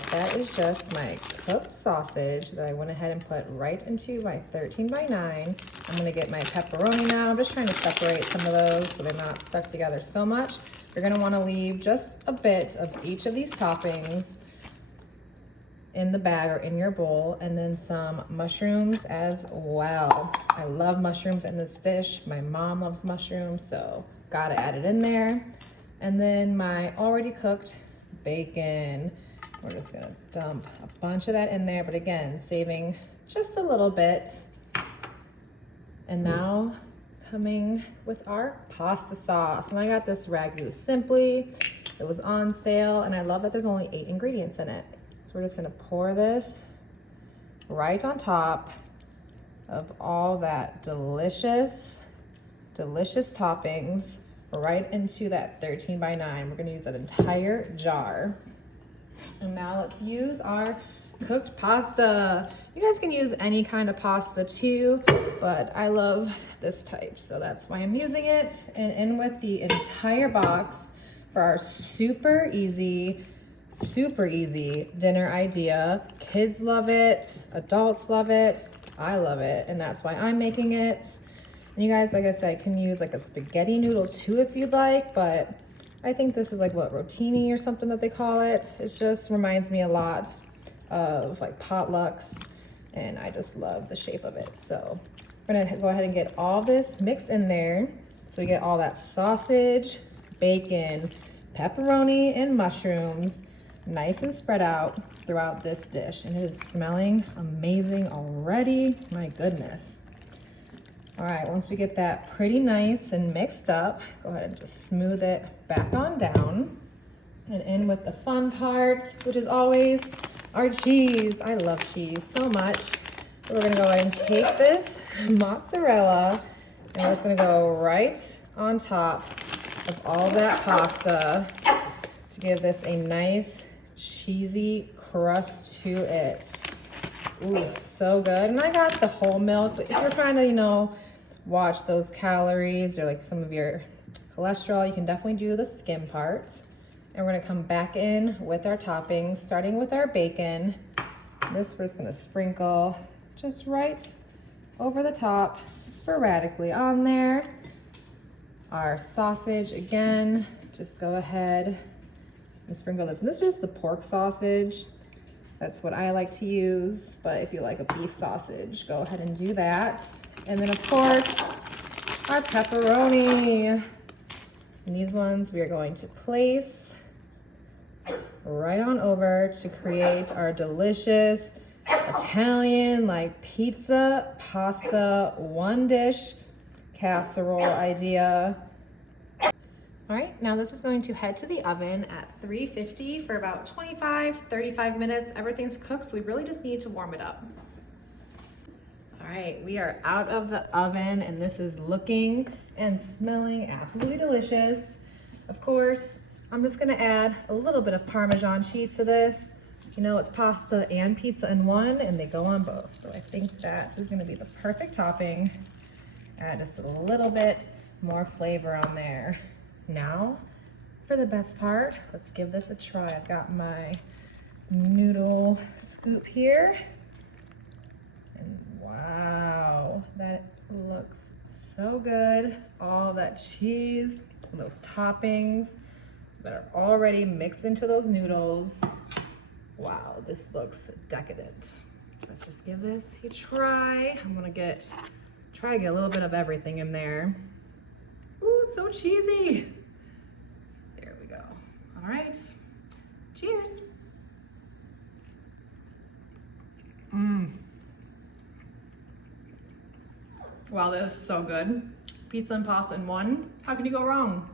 right, that is just my cooked sausage that I went ahead and put right into my 13 by 9. I'm gonna get my pepperoni now. I'm just trying to separate some of those so they're not stuck together so much. You're gonna wanna leave just a bit of each of these toppings in the bag or in your bowl, and then some mushrooms as well. I love mushrooms in this dish. My mom loves mushrooms, so gotta add it in there. And then my already cooked bacon. We're just gonna dump a bunch of that in there, but again, saving just a little bit. And now coming with our pasta sauce. And I got this Ragu Simply. It was on sale, and I love that there's only 8 ingredients in it. So we're just gonna pour this right on top of all that delicious, delicious toppings right into that 13 by 9. We're gonna use that entire jar. And now let's use our cooked pasta. You guys can use any kind of pasta too, but I love this type, so that's why I'm using it. And in with the entire box for our super easy dinner idea. Kids love it, adults love it, I love it, and that's why I'm making it. And you guys, like I said, can use like a spaghetti noodle too if you'd like, but I think this is like what, rotini or something that they call it. It just reminds me a lot of like potlucks, and I just love the shape of it. So we're gonna go ahead and get all this mixed in there. So we get all that sausage, bacon, pepperoni, and mushrooms nice and spread out throughout this dish. And it is smelling amazing already. My goodness. All right, once we get that pretty nice and mixed up, go ahead and just smooth it back on down. And in with the fun part, which is always our cheese. I love cheese so much. We're gonna go ahead and take this mozzarella, and it's gonna go right on top of all that pasta to give this a nice cheesy crust to it. Ooh, so good. And I got the whole milk, but if you're trying to, you know, watch those calories or like some of your cholesterol, you can definitely do the skim part. And we're gonna come back in with our toppings, starting with our bacon. This we're just gonna sprinkle just right over the top, sporadically on there. Our sausage, again, just go ahead and sprinkle this. And this is the pork sausage. That's what I like to use, but if you like a beef sausage, go ahead and do that. And then of course, our pepperoni. And these ones we are going to place right on over to create our delicious Italian like pizza, pasta, one dish casserole idea. All right, now this is going to head to the oven at 350 for about 25-35 minutes. Everything's cooked, so we really just need to warm it up. All right, we are out of the oven, and this is looking and smelling absolutely delicious. Of course, I'm just gonna add a little bit of Parmesan cheese to this. You know, it's pasta and pizza in one, and they go on both. So I think that is gonna be the perfect topping. Add just a little bit more flavor on there. Now, for the best part, let's give this a try. I've got my noodle scoop here. And wow, that looks so good. All that cheese, and those toppings that are already mixed into those noodles. Wow, this looks decadent. Let's just give this a try. I'm gonna try to get a little bit of everything in there. Ooh, so cheesy. There we go. All right, cheers. Wow, that is so good. Pizza and pasta in one. How can you go wrong?